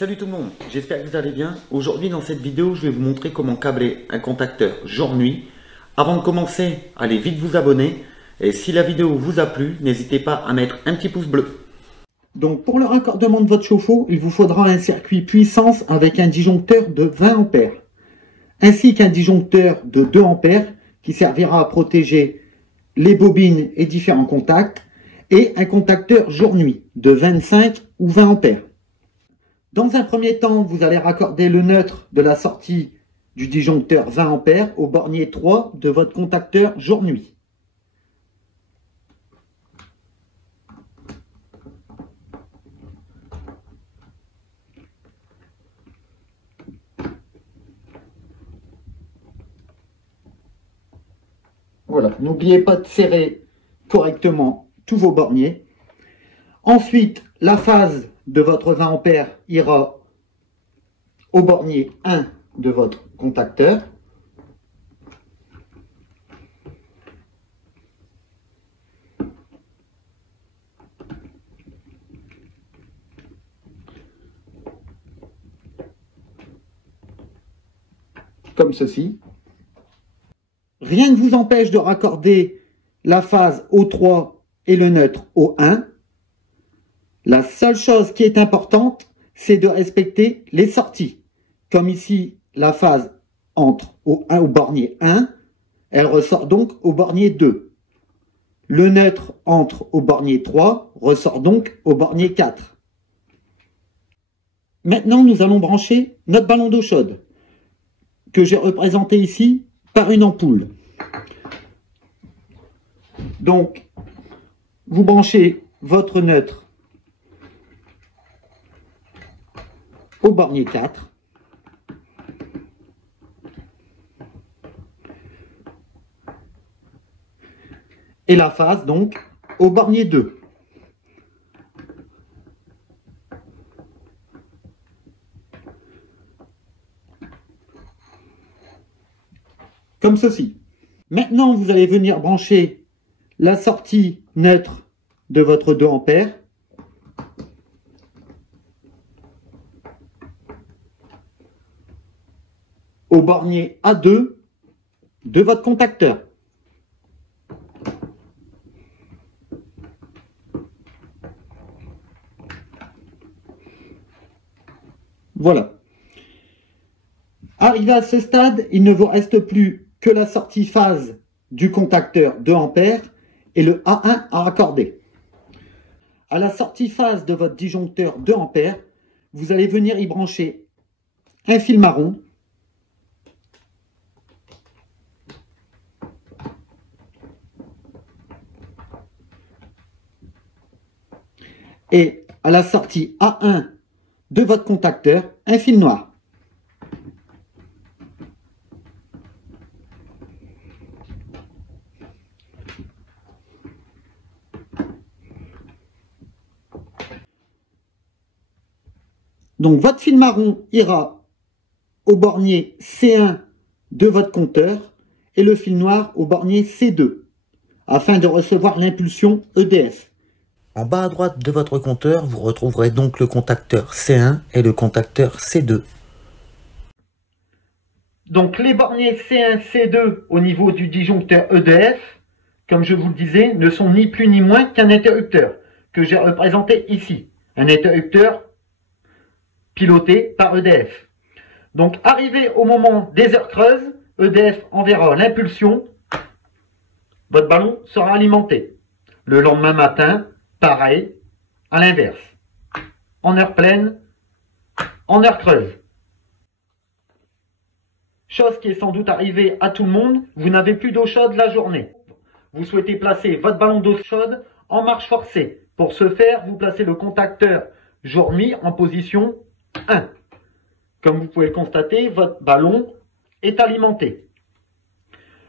Salut tout le monde, j'espère que vous allez bien. Aujourd'hui dans cette vidéo, je vais vous montrer comment câbler un contacteur jour-nuit. Avant de commencer, allez vite vous abonner. Et si la vidéo vous a plu, n'hésitez pas à mettre un petit pouce bleu. Donc pour le raccordement de votre chauffe-eau, il vous faudra un circuit puissance avec un disjoncteur de 20 A, ainsi qu'un disjoncteur de 2 A qui servira à protéger les bobines et différents contacts, et un contacteur jour-nuit de 25 ou 20 A. Dans un premier temps, vous allez raccorder le neutre de la sortie du disjoncteur 20 A au bornier 3 de votre contacteur jour-nuit. Voilà, n'oubliez pas de serrer correctement tous vos borniers. Ensuite, la phase de votre 20 A ira au bornier 1 de votre contacteur. Comme ceci. Rien ne vous empêche de raccorder la phase au 3 et le neutre au 1. La seule chose qui est importante, c'est de respecter les sorties. Comme ici, la phase entre au bornier 1, elle ressort donc au bornier 2. Le neutre entre au bornier 3, ressort donc au bornier 4. Maintenant, nous allons brancher notre ballon d'eau chaude, que j'ai représenté ici par une ampoule. Donc, vous branchez votre neutre au bornier 4. Et la phase donc au bornier 2. Comme ceci. Maintenant, vous allez venir brancher la sortie neutre de votre 2 A au bornier A2 de votre contacteur. Voilà. Arrivé à ce stade, il ne vous reste plus que la sortie phase du contacteur 2 A et le A1 à raccorder. À la sortie phase de votre disjoncteur 2 A, vous allez venir y brancher un fil marron et à la sortie A1 de votre contacteur, un fil noir. Donc votre fil marron ira au bornier C1 de votre compteur et le fil noir au bornier C2 afin de recevoir l'impulsion EDF. En bas à droite de votre compteur, vous retrouverez donc le contacteur C1 et le contacteur C2. Donc les borniers C1, C2 au niveau du disjoncteur EDF, comme je vous le disais, ne sont ni plus ni moins qu'un interrupteur que j'ai représenté ici. Un interrupteur piloté par EDF. Donc arrivé au moment des heures creuses, EDF enverra l'impulsion, votre ballon sera alimenté. Le lendemain matin, pareil, à l'inverse. En heure pleine, en heure creuse. Chose qui est sans doute arrivée à tout le monde, vous n'avez plus d'eau chaude la journée. Vous souhaitez placer votre ballon d'eau chaude en marche forcée. Pour ce faire, vous placez le contacteur jour-nuit en position 1. Comme vous pouvez le constater, votre ballon est alimenté.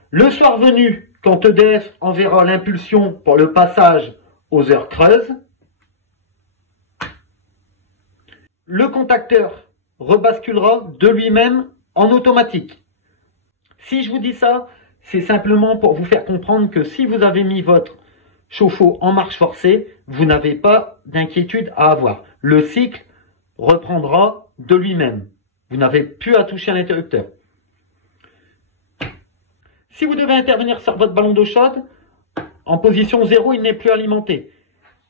Le soir venu, quand EDF enverra l'impulsion pour le passage aux heures creuses, le contacteur rebasculera de lui-même en automatique. Si je vous dis ça, c'est simplement pour vous faire comprendre que si vous avez mis votre chauffe-eau en marche forcée, vous n'avez pas d'inquiétude à avoir. Le cycle reprendra de lui-même. Vous n'avez plus à toucher à l'interrupteur. Si vous devez intervenir sur votre ballon d'eau chaude, en position 0, il n'est plus alimenté.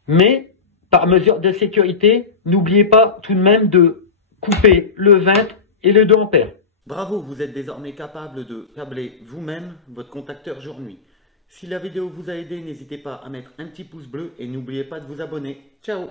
Mais, par mesure de sécurité, n'oubliez pas tout de même de couper le 20 et le 2 ampères. Bravo, vous êtes désormais capable de câbler vous-même votre contacteur jour-nuit. Si la vidéo vous a aidé, n'hésitez pas à mettre un petit pouce bleu et n'oubliez pas de vous abonner. Ciao!